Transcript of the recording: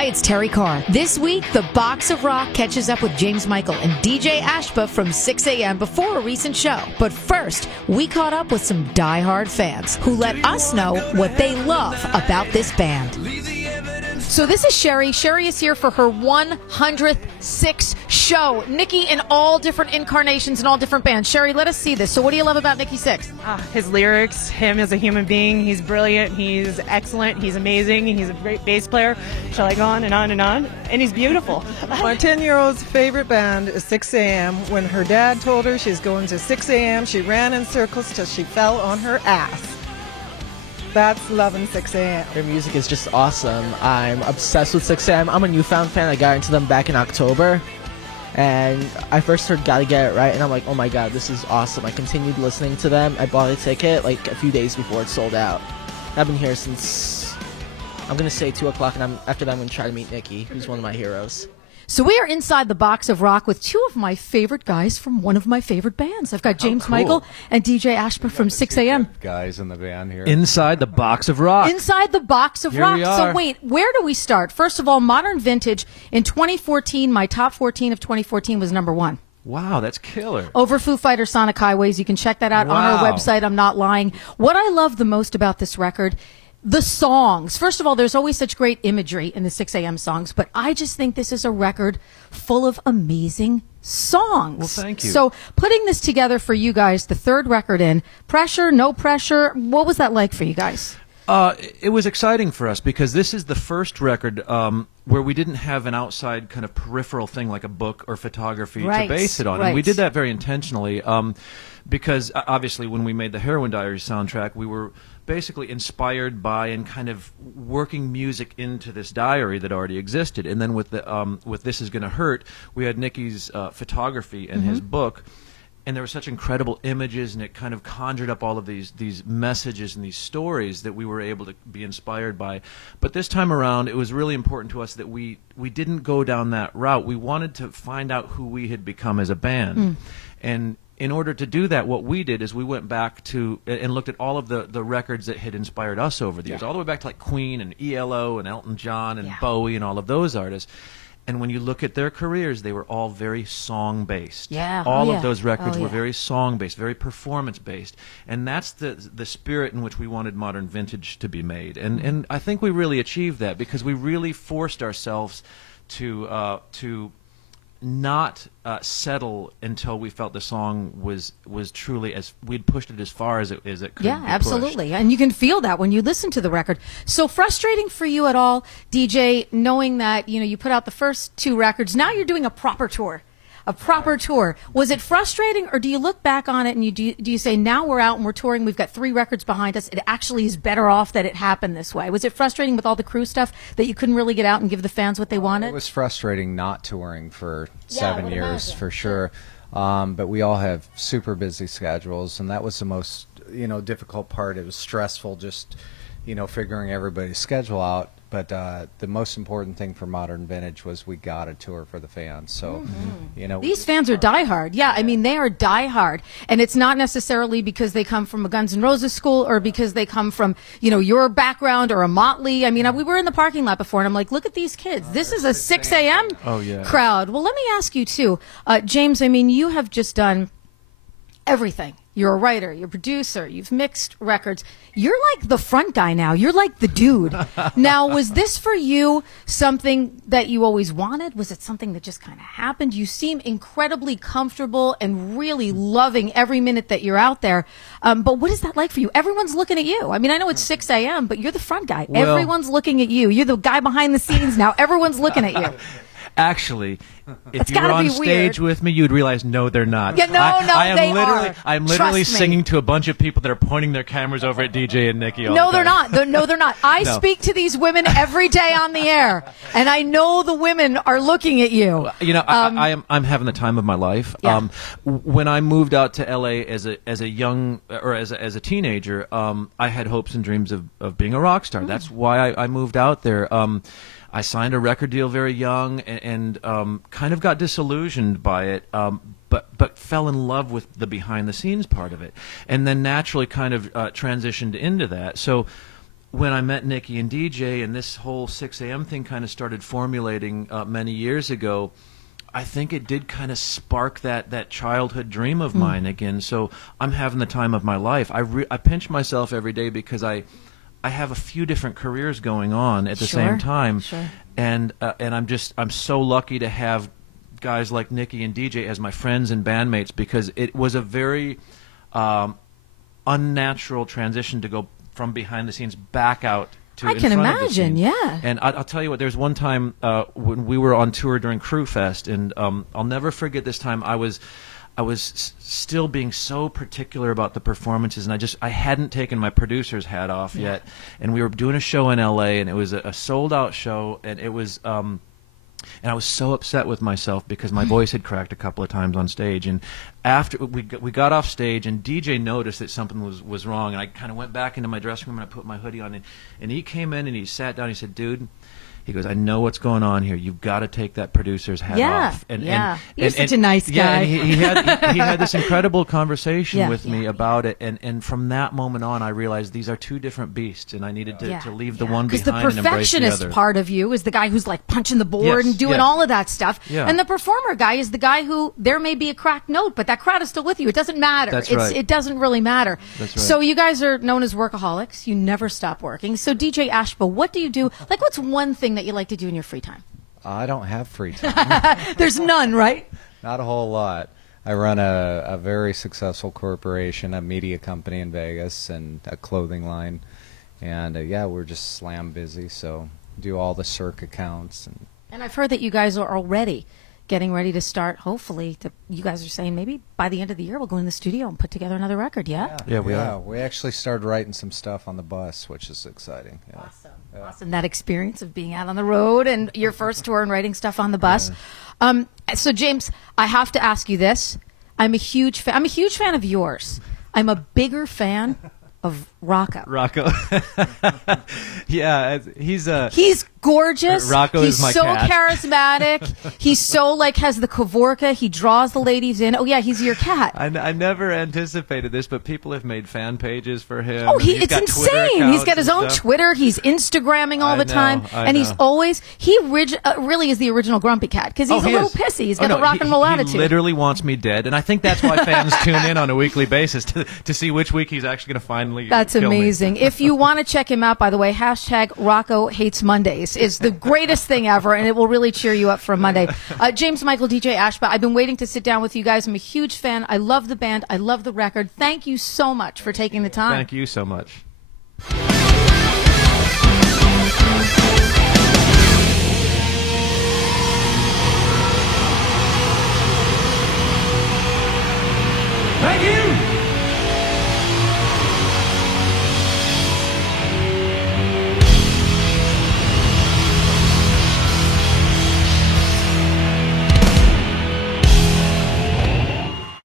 Hi, it's Terry Carr. This week, the Box of Rock catches up with James Michael and DJ Ashba from 6 a.m. before a recent show. But first, we caught up with some diehard fans who let us know what they love about this band. So this is Sherry. Sherry is here for her 106th show. Nikki in all different incarnations and all different bands. Sherry, let us see this. So what do you love about Nikki Sixx? His lyrics, him as a human being. He's brilliant. He's excellent. He's amazing. He's a great bass player. Shall I go on and on and on? And he's beautiful. My 10-year-old's favorite band is 6 a.m. When her dad told her she's going to 6 a.m., she ran in circles till she fell on her ass. That's loving 6 a.m. Their music is just awesome. I'm obsessed with 6 a.m. I'm a newfound fan. I got into them back in October. And I first heard Gotta Get It Right, and I'm like, oh my god, this is awesome. I continued listening to them. I bought a ticket like a few days before it sold out. I've been here since, I'm going to say 2 o'clock, and after that I'm going to try to meet Nikki, who's one of my heroes. So we are inside the Box of Rock with two of my favorite guys from one of my favorite bands. I've got James Michael and DJ Ashba from 6 a.m. Guys in the band here. Inside the Box of Rock. Inside the Box of Here Rock. we are. So wait, where do we start? First of all, Modern Vintage. In 2014, my top 14 of 2014 was number 1. Wow, that's killer. Over Foo Fighters' Sonic Highways. You can check that out on our Wow. website. I'm not lying. What I love the most about this record, the songs. First of all, there's always such great imagery in the 6 a.m. songs, but I just think this is a record full of amazing songs. Well, thank you. So putting this together for you guys, the third record in, pressure, no pressure, what was that like for you guys? It was exciting for us because this is the first record where we didn't have an outside kind of peripheral thing like a book or photography Right, to base it on. right. And we did that very intentionally because obviously when we made the Heroin Diaries soundtrack, we were basically inspired by and kind of working music into this diary that already existed. And then with the with This Is Gonna Hurt, we had Nicky's photography and his book. And there were such incredible images, and it kind of conjured up all of these messages and these stories that we were able to be inspired by. But this time around, it was really important to us that we didn't go down that route. We wanted to find out who we had become as a band. And in order to do that, what we did is we went back to and looked at all of the records that had inspired us over the years, all the way back to like Queen and ELO and Elton John and Bowie and all of those artists. And when you look at their careers, they were all very song-based. Yeah. All Oh, of those records yeah. were very song-based, very performance-based. And that's the spirit in which we wanted Modern Vintage to be made. And I think we really achieved that because we really forced ourselves to not settle until we felt the song was truly as we'd pushed it as far as it could. Yeah, be absolutely. pushed. And you can feel that when you listen to the record. So frustrating for you at all, DJ, knowing that, you put out the first 2 records, now you're doing a proper tour. A proper tour. Was it frustrating, or do you look back on it and do you say, now we're out and we're touring, we've got 3 records behind us, it actually is better off that it happened this way? Was it frustrating with all the crew stuff that you couldn't really get out and give the fans what they wanted? It was frustrating not touring for Yeah, I 7 would years imagine. for sure. But we all have super busy schedules, and that was the most difficult part. It was stressful just figuring everybody's schedule out. But the most important thing for Modern Vintage was we got a tour for the fans. So, These fans are diehard. Yeah, I mean, they are diehard. And it's not necessarily because they come from a Guns N' Roses school or because they come from, your background or a Motley. I mean, we were in the parking lot before, and I'm like, look at these kids. This is a 6 a.m. crowd. Well, let me ask you, too. James, I mean, you have just done everything. You're a writer, you're a producer, you've mixed records. You're like the front guy now. You're like the dude. Now, was this for you something that you always wanted? Was it something that just kind of happened? You seem incredibly comfortable and really loving every minute that you're out there. But what is that like for you? Everyone's looking at you. I mean, I know it's 6 a.m., but you're the front guy. Well, Everyone's looking at you. You're the guy behind the scenes now. Everyone's looking at you. Actually, if It's you were gotta on be stage weird. with me, you'd realize no, they're not. Yeah, no, they are. I'm literally Trust me. singing to a bunch of people that are pointing their cameras over at DJ and Nikki. All No, the they're time. not. No, they're not. I No. speak to these women every day on the air, and I know the women are looking at you. I'm having the time of my life. Yeah. When I moved out to LA as a young or as a teenager, I had hopes and dreams of being a rock star. That's why I moved out there. I signed a record deal very young and kind of got disillusioned by it, but fell in love with the behind the scenes part of it, and then naturally kind of transitioned into that. So when I met Nikki and DJ, and this whole 6 a.m. thing kind of started formulating many years ago, I think it did kind of spark that childhood dream of mine again. So I'm having the time of my life. I pinch myself every day because I have a few different careers going on at the same time, and I'm so lucky to have guys like Nikki and DJ as my friends and bandmates, because it was a very unnatural transition to go from behind the scenes back out to I in can front of the imagine, scenes. yeah. And I'll tell you what, there's one time when we were on tour during Crew Fest, and I'll never forget this time. I was still being so particular about the performances, and I hadn't taken my producer's hat off yet, and we were doing a show in LA, and it was a sold out show, and it was and I was so upset with myself because my voice had cracked a couple of times on stage. And after we got off stage, and DJ noticed that something was wrong, and I kind of went back into my dressing room and I put my hoodie on, and he came in and he sat down. He said, "Dude," he goes, "I know what's going on here. You've got to take that producer's hat off." You're such a nice guy. Yeah, and he had this incredible conversation with me yeah. about it, and from that moment on, I realized these are two different beasts, and I needed to leave the one behind the and embrace the perfectionist other. part of you is the guy who's like punching the board Yes, and doing yes. all of that stuff, Yeah. and the performer guy is the guy who there may be a cracked note, but that crowd is still with you. It doesn't matter. That's right. It doesn't really matter. That's right. So you guys are known as workaholics. You never stop working. So DJ Ashba, what do you do? Like, what's one thing that you like to do in your free time? I don't have free time. There's none, right? Not a whole lot. I run a very successful corporation, a media company in Vegas, and a clothing line. And yeah, we're just slam busy, so do all the Cirque accounts. And I've heard that you guys are already getting ready to start, hopefully, you guys are saying maybe by the end of the year we'll go in the studio and put together another record, yeah? Yeah, we are. We actually started writing some stuff on the bus, which is exciting. Yeah. Awesome. That experience of being out on the road and your first tour and writing stuff on the bus. So James, I have to ask you this. I'm a huge fan of yours. I'm a bigger fan of Rocco. Rocco. Yeah, He's gorgeous. Rocco he's is my so cat. charismatic. He's so has the Kavorka. He draws the ladies in. Oh yeah, he's your cat. I never anticipated this, but people have made fan pages for him. Oh, and he's it's got Twitter insane. He's got accounts his and own stuff. Twitter. He's Instagramming all I the know, time. I And he's know. always, really is the original grumpy cat because he's a he little is. pissy. He's Oh, got no, the rock and roll he attitude. literally wants me dead, and I think that's why fans tune in on a weekly basis to see which week he's actually going to finally That's kill me. amazing. If you want to check him out, by the way, hashtag Rocco Hates Mondays is the greatest thing ever, and it will really cheer you up for Monday. James Michael, DJ Ashba, I've been waiting to sit down with you guys. I'm a huge fan. I love the band. I love the record. Thank you so much for taking the time. Thank you so much. Thank you.